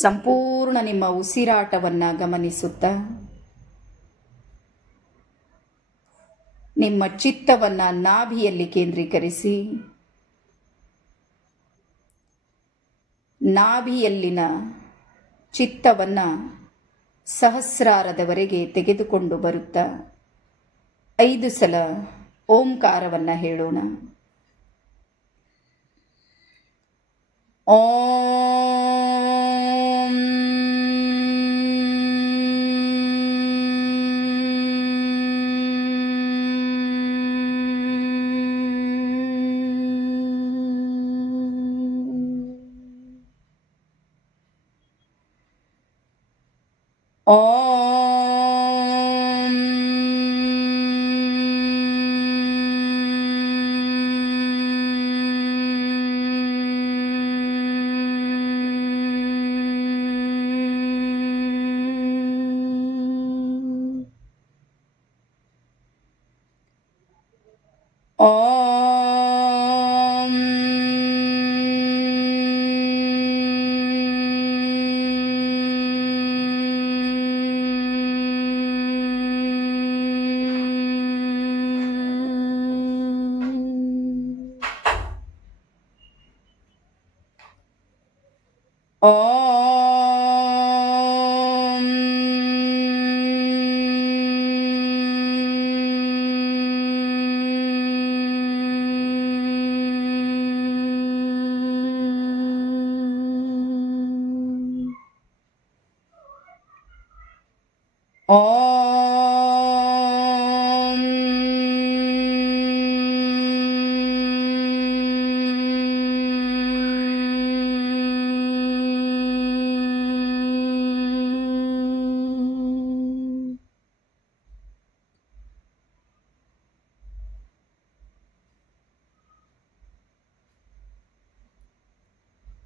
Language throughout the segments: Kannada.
ಸಂಪೂರ್ಣ ನಿಮ್ಮ ಉಸಿರಾಟವನ್ನು ಗಮನಿಸುತ್ತಾ ನಿಮ್ಮ ಚಿತ್ತವನ್ನು ನಾಭಿಯಲ್ಲಿ ಕೇಂದ್ರೀಕರಿಸಿ ನಾಭಿಯಲ್ಲಿನ ಚಿತ್ತವನ್ನು ಸಹಸ್ರಾರದವರೆಗೆ ತೆಗೆದುಕೊಂಡು ಬರುತ್ತಾ 5 ಸಲ ಓಂಕಾರವನ್ನು ಹೇಳೋಣ. ಓಂ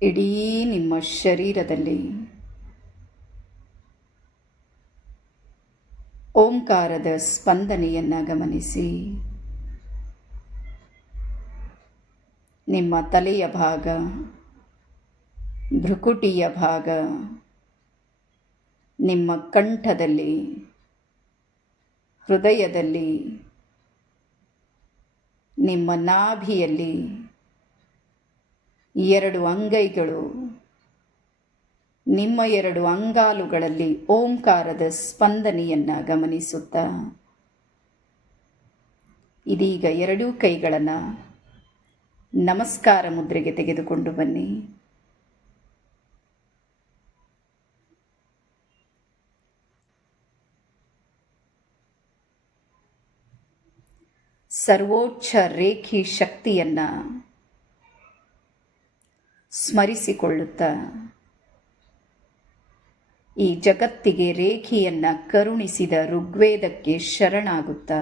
ಇಡೀ ನಿಮ್ಮ ಶರೀರದಲ್ಲಿ ಓಂಕಾರದ ಸ್ಪಂದನೆಯನ್ನು ಗಮನಿಸಿ. ನಿಮ್ಮ ತಲೆಯ ಭಾಗ, ಭ್ರುಕುಟಿಯ ಭಾಗ, ನಿಮ್ಮ ಕಂಠದಲ್ಲಿ, ಹೃದಯದಲ್ಲಿ, ನಿಮ್ಮ ನಾಭಿಯಲ್ಲಿ 2 ಅಂಗೈಗಳು, ನಿಮ್ಮ 2 ಅಂಗಾಲುಗಳಲ್ಲಿ ಓಂಕಾರದ ಸ್ಪಂದನೆಯನ್ನು ಗಮನಿಸುತ್ತಾ ಇದೀಗ 2 ಕೈಗಳನ್ನು ನಮಸ್ಕಾರ ಮುದ್ರೆಗೆ ತೆಗೆದುಕೊಂಡು ಬನ್ನಿ. ಸರ್ವೋಚ್ಚ ರೇಖಿ ಶಕ್ತಿಯನ್ನು ಸ್ಮರಿಸಿಕೊಳ್ಳುತ್ತಾ ಈ ಜಗತ್ತಿಗೆ ರೇಖೆಯನ್ನು ಕರುಣಿಸಿದ ಋಗ್ವೇದಕ್ಕೆ ಶರಣಾಗುತ್ತಾ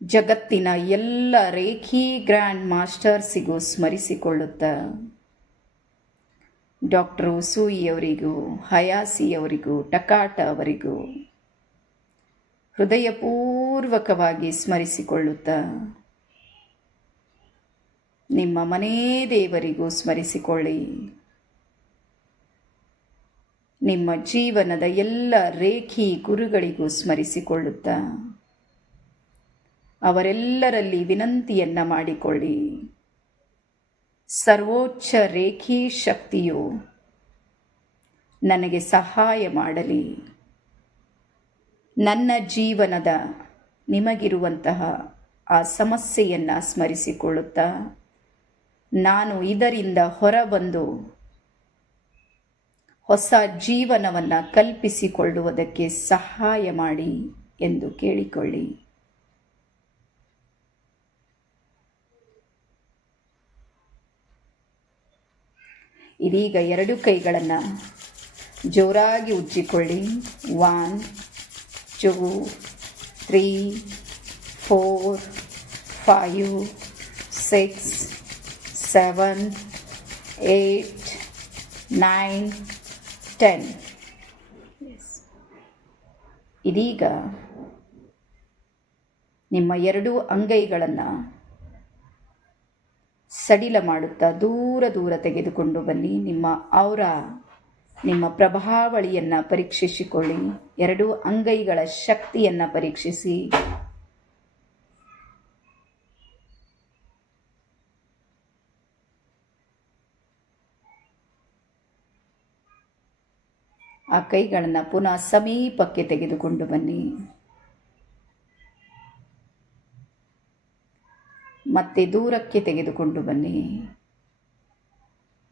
ಜಗತ್ತಿನ ಎಲ್ಲ ರೇಖಿ ಗ್ರ್ಯಾಂಡ್ ಮಾಸ್ಟರ್ಸಿಗೂ ಸ್ಮರಿಸಿಕೊಳ್ಳುತ್ತಾ ಡಾಕ್ಟರ್ ಉಸೂಯಿಯವರಿಗೂ, ಹಯಾಸಿಯವರಿಗೂ, ಟಕಾಟ ಅವರಿಗೂ ಹೃದಯಪೂರ್ವಕವಾಗಿ ಸ್ಮರಿಸಿಕೊಳ್ಳುತ್ತಾ ನಿಮ್ಮ ಮನೇ ದೇವರಿಗೂ ಸ್ಮರಿಸಿಕೊಳ್ಳಿ. ನಿಮ್ಮ ಜೀವನದ ಎಲ್ಲ ರೇಖಿ ಗುರುಗಳಿಗೂ ಸ್ಮರಿಸಿಕೊಳ್ಳುತ್ತಾ ಅವರೆಲ್ಲರಲ್ಲಿ ವಿನಂತಿಯನ್ನು ಮಾಡಿಕೊಳ್ಳಿ. ಸರ್ವೋಚ್ಚ ರೇಖಿ ಶಕ್ತಿಯು ನನಗೆ ಸಹಾಯ ಮಾಡಲಿ. ನನ್ನ ಜೀವನದ ನಿಮಗಿರುವಂತಹ ಆ ಸಮಸ್ಯೆಯನ್ನು ಸ್ಮರಿಸಿಕೊಳ್ಳುತ್ತಾ ನಾನು ಇದರಿಂದ ಹೊರಬಂದು ಹೊಸ ಜೀವನವನ್ನು ಕಲ್ಪಿಸಿಕೊಳ್ಳುವುದಕ್ಕೆ ಸಹಾಯ ಮಾಡಿ ಎಂದು ಕೇಳಿಕೊಳ್ಳಿ. ಇದೀಗ 2 ಕೈಗಳನ್ನು ಜೋರಾಗಿ ಉಜ್ಜಿಕೊಳ್ಳಿ. 1 2 3 4 5 6 7 8 9 10. ಇದೀಗ ನಿಮ್ಮ 2 ಅಂಗೈಗಳನ್ನು ಸಡಿಲ ಮಾಡುತ್ತಾ ದೂರ ದೂರ ತೆಗೆದುಕೊಂಡು ಬನ್ನಿ. ನಿಮ್ಮ ಔರಾ, ನಿಮ್ಮ ಪ್ರಭಾವಳಿಯನ್ನು ಪರೀಕ್ಷಿಸಿಕೊಳ್ಳಿ. ಎರಡೂ ಅಂಗೈಗಳ ಶಕ್ತಿಯನ್ನು ಪರೀಕ್ಷಿಸಿ. ಆ ಕೈಗಳನ್ನು ಪುನಃ ಸಮೀಪಕ್ಕೆ ತೆಗೆದುಕೊಂಡು ಬನ್ನಿ. ಮತ್ತೆ ದೂರಕ್ಕೆ ತೆಗೆದುಕೊಂಡು ಬನ್ನಿ.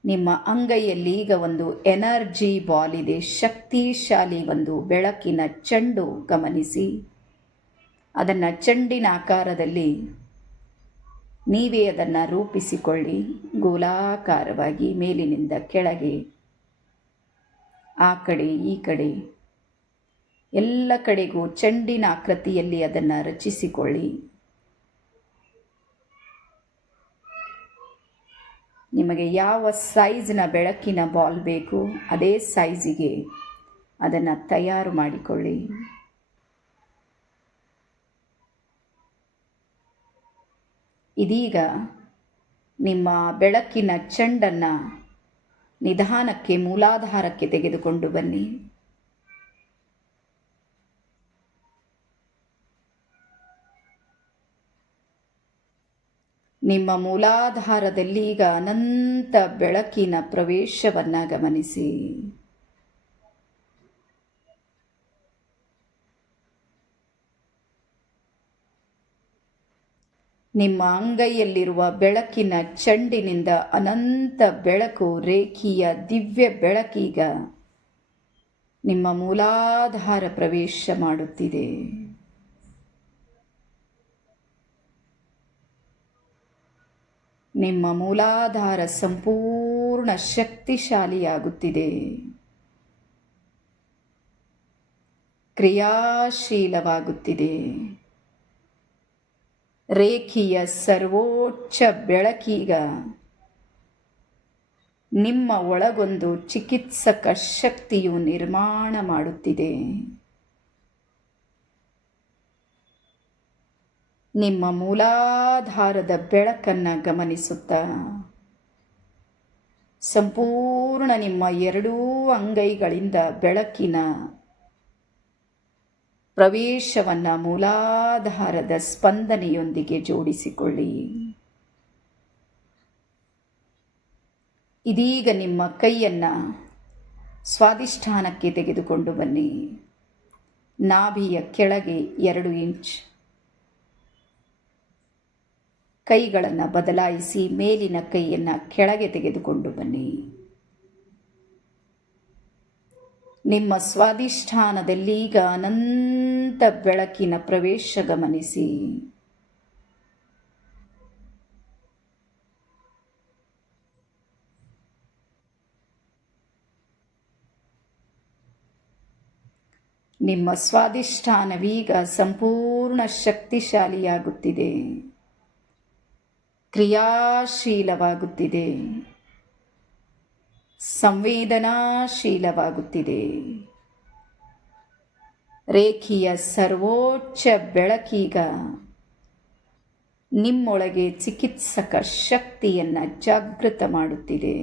ನಿಮ್ಮ ಅಂಗೈಯಲ್ಲಿ ಈಗ ಒಂದು ಎನರ್ಜಿ ಬಾಲ್ ಇದೆ, ಶಕ್ತಿಶಾಲಿ ಒಂದು ಬೆಳಕಿನ ಚೆಂಡು ಗಮನಿಸಿ. ಅದನ್ನು ಚೆಂಡಿನ ಆಕಾರದಲ್ಲಿ ನೀವೇ ಅದನ್ನು ರೂಪಿಸಿಕೊಳ್ಳಿ. ಗೋಲಾಕಾರವಾಗಿ ಮೇಲಿನಿಂದ ಕೆಳಗೆ, ಆ ಕಡೆ ಈ ಕಡೆ ಎಲ್ಲ ಕಡೆಗೂ ಚೆಂಡಿನ ಆಕೃತಿಯಲ್ಲಿ ಅದನ್ನು ರಚಿಸಿಕೊಳ್ಳಿ. ನಿಮಗೆ ಯಾವ ಸೈಜ್ನ ಬೆಳಕಿನ ಬಾಲ್ ಬೇಕು ಅದೇ ಸೈಜಿಗೆ ಅದನ್ನು ತಯಾರು ಮಾಡಿಕೊಳ್ಳಿ. ಇದೀಗ ನಿಮ್ಮ ಬೆಳಕಿನ ಚೆಂಡನ್ನು ನಿಧಾನಕ್ಕೆ ಮೂಲಾಧಾರಕ್ಕೆ ತೆಗೆದುಕೊಂಡು ಬನ್ನಿ. ನಿಮ್ಮ ಮೂಲಾಧಾರದಲ್ಲಿ ಈಗ ಅನಂತ ಬೆಳಕಿನ ಪ್ರವೇಶವನ್ನು ಗಮನಿಸಿ. ನಿಮ್ಮ ಅಂಗೈಯಲ್ಲಿರುವ ಬೆಳಕಿನ ಚೆಂಡಿನಿಂದ ಅನಂತ ಬೆಳಕು, ರೇಖೀಯ ದಿವ್ಯ ಬೆಳಕೀಗ ನಿಮ್ಮ ಮೂಲಾಧಾರ ಪ್ರವೇಶ ಮಾಡುತ್ತಿದೆ. ನಿಮ್ಮ ಮೂಲಾಧಾರ ಸಂಪೂರ್ಣ ಶಕ್ತಿಶಾಲಿಯಾಗುತ್ತಿದೆ, ಕ್ರಿಯಾಶೀಲವಾಗುತ್ತಿದೆ. ರೇಖೀಯ ಸರ್ವೋಚ್ಚ ಬೆಳಕೀಗ ನಿಮ್ಮ ಒಳಗೊಂದು ಚಿಕಿತ್ಸಕ ಶಕ್ತಿಯು ನಿರ್ಮಾಣ ಮಾಡುತ್ತಿದೆ. ನಿಮ್ಮ ಮೂಲಾಧಾರದ ಬೆಳಕನ್ನು ಗಮನಿಸುತ್ತಾ ಸಂಪೂರ್ಣ ನಿಮ್ಮ ಎರಡೂ ಅಂಗೈಗಳಿಂದ ಬೆಳಕಿನ ಪ್ರವೇಶವನ್ನು ಮೂಲಾಧಾರದ ಸ್ಪಂದನೆಯೊಂದಿಗೆ ಜೋಡಿಸಿಕೊಳ್ಳಿ. ಇದೀಗ ನಿಮ್ಮ ಕೈಯನ್ನು ಸ್ವಾಧಿಷ್ಠಾನಕ್ಕೆ ತೆಗೆದುಕೊಂಡು ಬನ್ನಿ. ನಾಭಿಯ ಕೆಳಗೆ 2 ಇಂಚ್. ಕೈಗಳನ್ನು ಬದಲಾಯಿಸಿ ಮೇಲಿನ ಕೈಯನ್ನು ಕೆಳಗೆ ತೆಗೆದುಕೊಂಡು ಬನ್ನಿ. ನಿಮ್ಮ ಸ್ವಾಧಿಷ್ಠಾನದಲ್ಲಿ ಈಗ ಅನಂತ ಬೆಳಕಿನ ಪ್ರವೇಶ ಗಮನಿಸಿ. ನಿಮ್ಮ ಸ್ವಾಧಿಷ್ಠಾನವೀಗ ಸಂಪೂರ್ಣ ಶಕ್ತಿಶಾಲಿಯಾಗುತ್ತಿದೆ, ಕ್ರಿಯಾಶೀಲವಾಗುತ್ತಿದೆ, ಸಂವೇದನಾಶೀಲವಾಗುತ್ತಿದೆ. ರೇಖೀಯ ಸರ್ವೋಚ್ಚ ಬೆಳಕೀಗ ನಿಮ್ಮೊಳಗೆ ಚಿಕಿತ್ಸಕ ಶಕ್ತಿಯನ್ನು ಜಾಗೃತ ಮಾಡುತ್ತಿದೆ.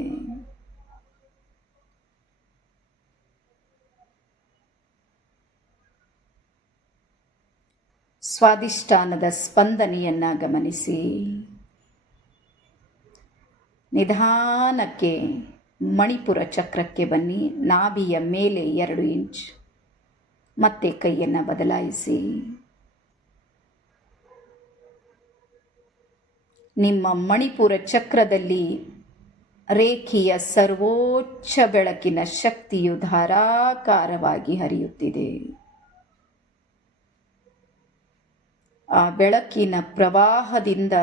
ಸ್ವಾಧಿಷ್ಠಾನದ ಸ್ಪಂದನೆಯನ್ನು ಗಮನಿಸಿ. ನಿಧಾನಕ್ಕೆ ಮಣಿಪುರ ಚಕ್ರಕ್ಕೆ ಬನ್ನಿ. ನಾಭಿಯ ಮೇಲೆ 2 ಇಂಚ್. ಮತ್ತೆ ಕೈಯನ್ನು ಬದಲಾಯಿಸಿ. ನಿಮ್ಮ ಮಣಿಪುರ ಚಕ್ರದಲ್ಲಿ ರೇಖೀಯ ಸರ್ವೋಚ್ಚ ಬೆಳಕಿನ ಶಕ್ತಿಯು ಧಾರಾಕಾರವಾಗಿ ಹರಿಯುತ್ತಿದೆ. ಆ ಬೆಳಕಿನ ಪ್ರವಾಹದಿಂದ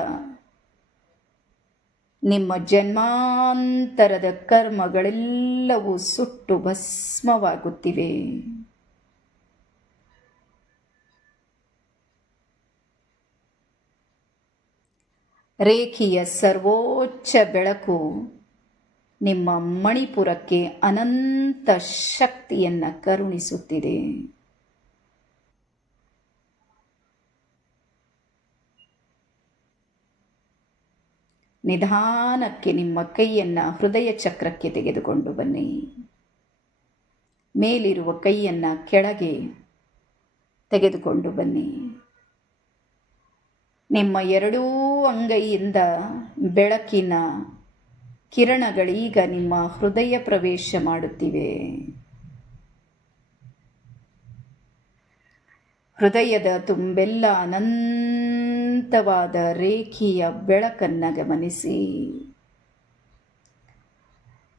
ನಿಮ್ಮ ಜನ್ಮಾಂತರದ ಕರ್ಮಗಳೆಲ್ಲವೂ ಸುಟ್ಟು ಭಸ್ಮವಾಗುತ್ತಿವೆ. ರೇಖೀಯ ಸರ್ವೋಚ್ಚ ಬೆಳಕು ನಿಮ್ಮ ಮಣಿಪುರಕ್ಕೆ ಅನಂತ ಶಕ್ತಿಯನ್ನು ಕರುಣಿಸುತ್ತಿದೆ. ನಿಧಾನಕ್ಕೆ ನಿಮ್ಮ ಕೈಯನ್ನು ಹೃದಯ ಚಕ್ರಕ್ಕೆ ತೆಗೆದುಕೊಂಡು ಬನ್ನಿ. ಮೇಲಿರುವ ಕೈಯನ್ನು ಕೆಳಗೆ ತೆಗೆದುಕೊಂಡು ಬನ್ನಿ. ನಿಮ್ಮ ಎರಡೂ ಅಂಗೈಯಿಂದ ಬೆಳಕಿನ ಕಿರಣಗಳೀಗ ನಿಮ್ಮ ಹೃದಯ ಪ್ರವೇಶ ಮಾಡುತ್ತಿವೆ. ಹೃದಯದ ತುಂಬೆಲ್ಲ ಅನಂತವಾದ ರೇಖೆಯ ಬೆಳಕನ್ನು ಗಮನಿಸಿ.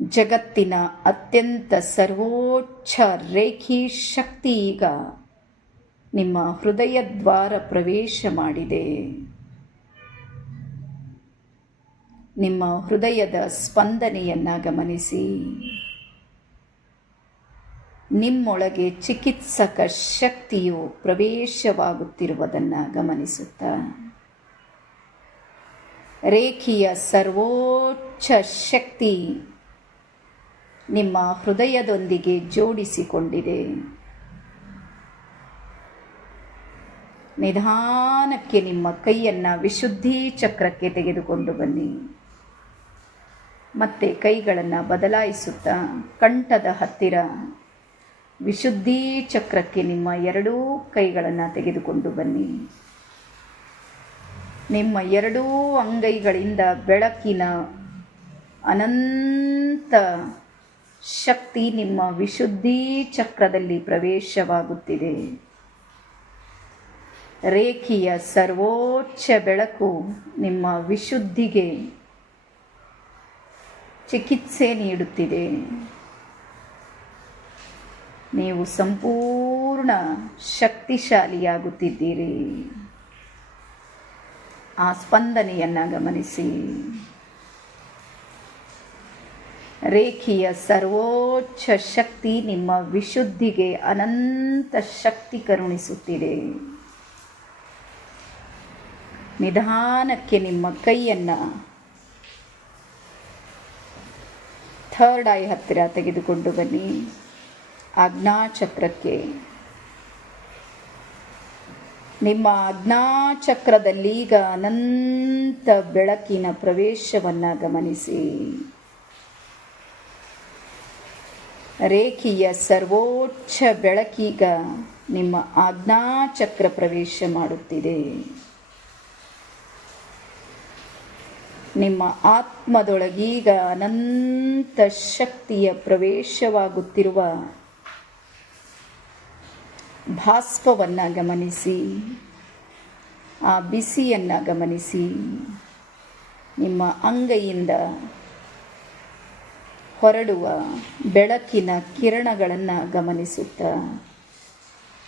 ಜಗತ್ತಿನ ಅತ್ಯಂತ ಸರ್ವೋಚ್ಚ ರೇಖಿ ಶಕ್ತಿ ಈಗ ನಿಮ್ಮ ಹೃದಯ ದ್ವಾರ ಪ್ರವೇಶ ಮಾಡಿದೆ. ನಿಮ್ಮ ಹೃದಯದ ಸ್ಪಂದನೆಯನ್ನು ಗಮನಿಸಿ. ನಿಮ್ಮೊಳಗೆ ಚಿಕಿತ್ಸಕ ಶಕ್ತಿಯು ಪ್ರವೇಶವಾಗುತ್ತಿರುವುದನ್ನು ಗಮನಿಸುತ್ತಾ ರೇಖೆಯ ಸರ್ವೋಚ್ಚ ಶಕ್ತಿ ನಿಮ್ಮ ಹೃದಯದೊಂದಿಗೆ ಜೋಡಿಸಿಕೊಂಡಿದೆ. ನಿಧಾನಕ್ಕೆ ನಿಮ್ಮ ಕೈಯನ್ನು ವಿಶುದ್ಧಿ ಚಕ್ರಕ್ಕೆ ತೆಗೆದುಕೊಂಡು ಬನ್ನಿ. ಮತ್ತೆ ಕೈಗಳನ್ನು ಬದಲಾಯಿಸುತ್ತಾ ಕಂಠದ ಹತ್ತಿರ ವಿಶುದ್ಧಿ ಚಕ್ರಕ್ಕೆ ನಿಮ್ಮ ಎರಡೂ ಕೈಗಳನ್ನು ತೆಗೆದುಕೊಂಡು ಬನ್ನಿ. ನಿಮ್ಮ ಎರಡೂ ಅಂಗೈಗಳಿಂದ ಬೆಳಕಿನ ಅನಂತ ಶಕ್ತಿ ನಿಮ್ಮ ವಿಶುದ್ಧಿ ಚಕ್ರದಲ್ಲಿ ಪ್ರವೇಶವಾಗುತ್ತಿದೆ. ರೇಖೆಯ ಸರ್ವೋಚ್ಚ ಬೆಳಕು ನಿಮ್ಮ ವಿಶುದ್ಧಿಗೆ ಚಿಕಿತ್ಸೆ ನೀಡುತ್ತಿದೆ. ನೀವು ಸಂಪೂರ್ಣ ಶಕ್ತಿಶಾಲಿಯಾಗುತ್ತಿದ್ದೀರಿ. ಆ ಸ್ಪಂದನೆಯನ್ನು ಗಮನಿಸಿ. ರೇಖೆಯ ಸರ್ವೋಚ್ಚ ಶಕ್ತಿ ನಿಮ್ಮ ವಿಶುದ್ಧಿಗೆ ಅನಂತ ಶಕ್ತಿ ಕರುಣಿಸುತ್ತಿದೆ. ನಿಧಾನಕ್ಕೆ ನಿಮ್ಮ ಕೈಯನ್ನು ಥರ್ಡ್ ಐ ಹತ್ತಿರ ತೆಗೆದುಕೊಂಡು ಬನ್ನಿ. ಆಜ್ಞಾಚಕ್ರಕ್ಕೆ. ನಿಮ್ಮ ಆಜ್ಞಾಚಕ್ರದಲ್ಲಿ ಈಗ ಅನಂತ ಬೆಳಕಿನ ಪ್ರವೇಶವನ್ನು ಗಮನಿಸಿ. ರೇಖೆಯ ಸರ್ವೋಚ್ಚ ಬೆಳಕೀಗ ನಿಮ್ಮ ಆಜ್ಞಾಚಕ್ರ ಪ್ರವೇಶ ಮಾಡುತ್ತಿದೆ. ನಿಮ್ಮ ಆತ್ಮದೊಳಗೀಗ ಅನಂತ ಶಕ್ತಿಯ ಪ್ರವೇಶವಾಗುತ್ತಿರುವ ಭಾಸ್ಪವನ್ನು ಗಮನಿಸಿ. ಆ ಬಿಸಿಯನ್ನು ಗಮನಿಸಿ. ನಿಮ್ಮ ಅಂಗೈಯಿಂದ ಹೊರಡುವ ಬೆಳಕಿನ ಕಿರಣಗಳನ್ನು ಗಮನಿಸುತ್ತಾ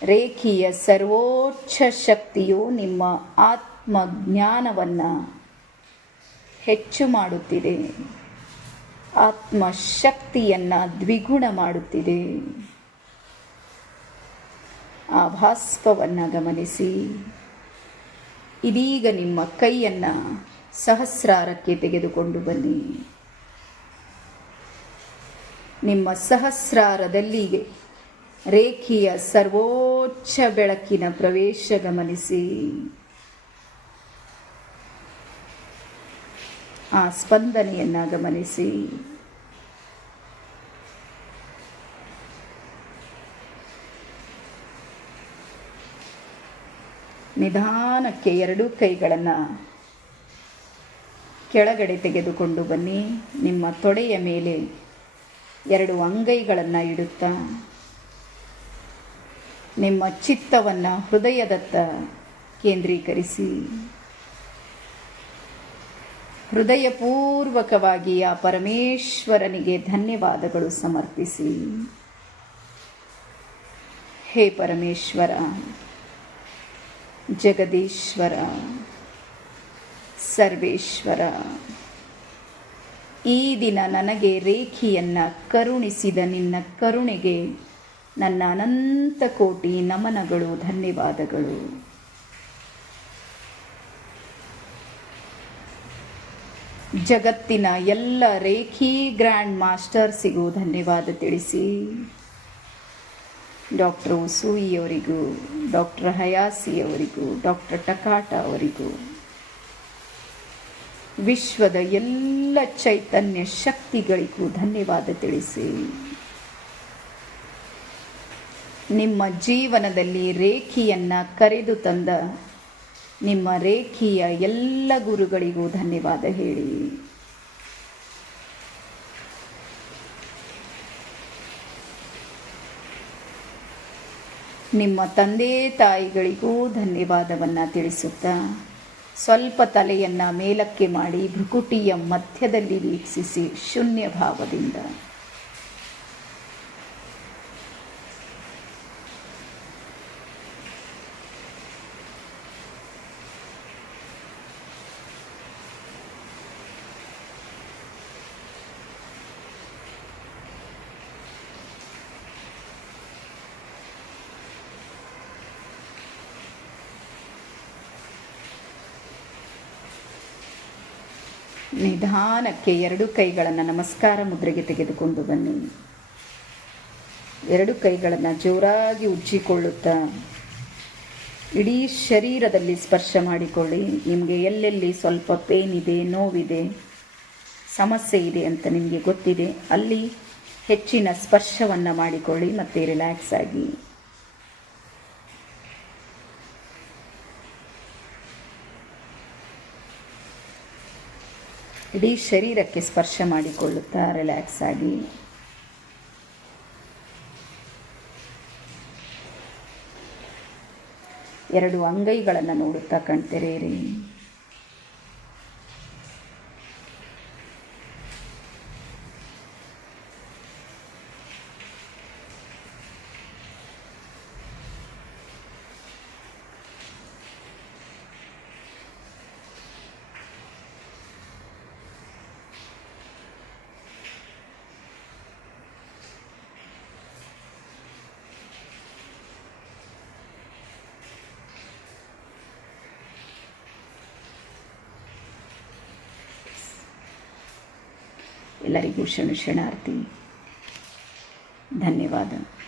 ರೇಖೆಯ ಸರ್ವೋಚ್ಚ ಶಕ್ತಿಯು ನಿಮ್ಮ ಆತ್ಮಜ್ಞಾನವನ್ನು ಹೆಚ್ಚು ಮಾಡುತ್ತಿದೆ. ಆತ್ಮಶಕ್ತಿಯನ್ನು ದ್ವಿಗುಣ ಮಾಡುತ್ತಿದೆ. ಆ ಭಾಸ್ಪವನ್ನು ಗಮನಿಸಿ. ಇದೀಗ ನಿಮ್ಮ ಕೈಯನ್ನು ಸಹಸ್ರಾರಕ್ಕೆ ತೆಗೆದುಕೊಂಡು ಬನ್ನಿ. ನಿಮ್ಮ ಸಹಸ್ರಾರದಲ್ಲಿ ರೇಖೆಯ ಸರ್ವೋಚ್ಚ ಬೆಳಕಿನ ಪ್ರವೇಶ ಗಮನಿಸಿ. ಆ ಸ್ಪಂದನೆಯನ್ನು ಗಮನಿಸಿ. ನಿಧಾನಕ್ಕೆ ಎರಡೂ ಕೈಗಳನ್ನು ಕೆಳಗಡೆ ತೆಗೆದುಕೊಂಡು ಬನ್ನಿ. ನಿಮ್ಮ ತೊಡೆಯ ಮೇಲೆ ಎರಡು ಅಂಗೈಗಳನ್ನು ಇಡುತ್ತಾ ನಿಮ್ಮ ಚಿತ್ತವನ್ನು ಹೃದಯದತ್ತ ಕೇಂದ್ರೀಕರಿಸಿ. ಹೃದಯಪೂರ್ವಕವಾಗಿ ಆ ಪರಮೇಶ್ವರನಿಗೆ ಧನ್ಯವಾದಗಳು ಸಮರ್ಪಿಸಿ. ಹೇ ಪರಮೇಶ್ವರ, ಜಗದೀಶ್ವರ, ಸರ್ವೇಶ್ವರ, ಈ ದಿನ ನನಗೆ ರೇಖೆಯನ್ನು ಕರುಣಿಸಿದ ನಿನ್ನ ಕರುಣೆಗೆ ನನ್ನ ಅನಂತ ಕೋಟಿ ನಮನಗಳು, ಧನ್ಯವಾದಗಳು. ಜಗತ್ತಿನ ಎಲ್ಲ ರೇಖಿ ಗ್ರ್ಯಾಂಡ್ ಮಾಸ್ಟರ್ಸಿಗೂ ಧನ್ಯವಾದ ತಿಳಿಸಿ. ಡಾಕ್ಟರ್ ಉಸೂಯಿಯವರಿಗೂ, ಡಾಕ್ಟರ್ ಹಯಾಸಿಯವರಿಗೂ, ಡಾಕ್ಟರ್ ಟಕಾಟ ಅವರಿಗೂ, ವಿಶ್ವದ ಎಲ್ಲ ಚೈತನ್ಯ ಶಕ್ತಿಗಳಿಗೂ ಧನ್ಯವಾದ ತಿಳಿಸಿ. ನಿಮ್ಮ ಜೀವನದಲ್ಲಿ ರೇಖಿಯನ್ನು ಕರೆದು ತಂದ ನಿಮ್ಮ ರೇಖಿಯ ಎಲ್ಲ ಗುರುಗಳಿಗೂ ಧನ್ಯವಾದ ಹೇಳಿ. ನಿಮ್ಮ ತಂದೆ ತಾಯಿಗಳಿಗೂ ಧನ್ಯವಾದವನ್ನು ತಿಳಿಸುತ್ತಾ ಸ್ವಲ್ಪ ತಲೆಯನ್ನು ಮೇಲಕ್ಕೆ ಮಾಡಿ ಭ್ರುಕುಟಿಯ ಮಧ್ಯದಲ್ಲಿ ವೀಕ್ಷಿಸಿ ಶೂನ್ಯ ಭಾವದಿಂದ. ನಿಧಾನಕ್ಕೆ ಎರಡು ಕೈಗಳನ್ನು ನಮಸ್ಕಾರ ಮುದ್ರೆಗೆ ತೆಗೆದುಕೊಂಡು ಬನ್ನಿ. ಎರಡು ಕೈಗಳನ್ನು ಜೋರಾಗಿ ಉಜ್ಜಿಕೊಳ್ಳುತ್ತಾ ಇಡೀ ಶರೀರದಲ್ಲಿ ಸ್ಪರ್ಶ ಮಾಡಿಕೊಳ್ಳಿ. ನಿಮಗೆ ಎಲ್ಲೆಲ್ಲಿ ಸ್ವಲ್ಪ ಪೇನ್ ಇದೆ, ನೋವಿದೆ, ಸಮಸ್ಯೆ ಇದೆ ಅಂತ ನಿಮಗೆ ಗೊತ್ತಿದೆ, ಅಲ್ಲಿ ಹೆಚ್ಚಿನ ಸ್ಪರ್ಶವನ್ನು ಮಾಡಿಕೊಳ್ಳಿ ಮತ್ತು ರಿಲ್ಯಾಕ್ಸ್ ಆಗಿ. ಇಡೀ ಶರೀರಕ್ಕೆ ಸ್ಪರ್ಶ ಮಾಡಿಕೊಳ್ಳುತ್ತಾ ರಿಲ್ಯಾಕ್ಸ್ ಆಗಿ. ಎರಡು ಅಂಗೈಗಳನ್ನು ನೋಡುತ್ತಾ ಕಣ್ತೆರೆಯಿರಿ. ಎಲ್ಲರಿಗೂ ಶರಣಾರ್ಥಿ. ಧನ್ಯವಾದ.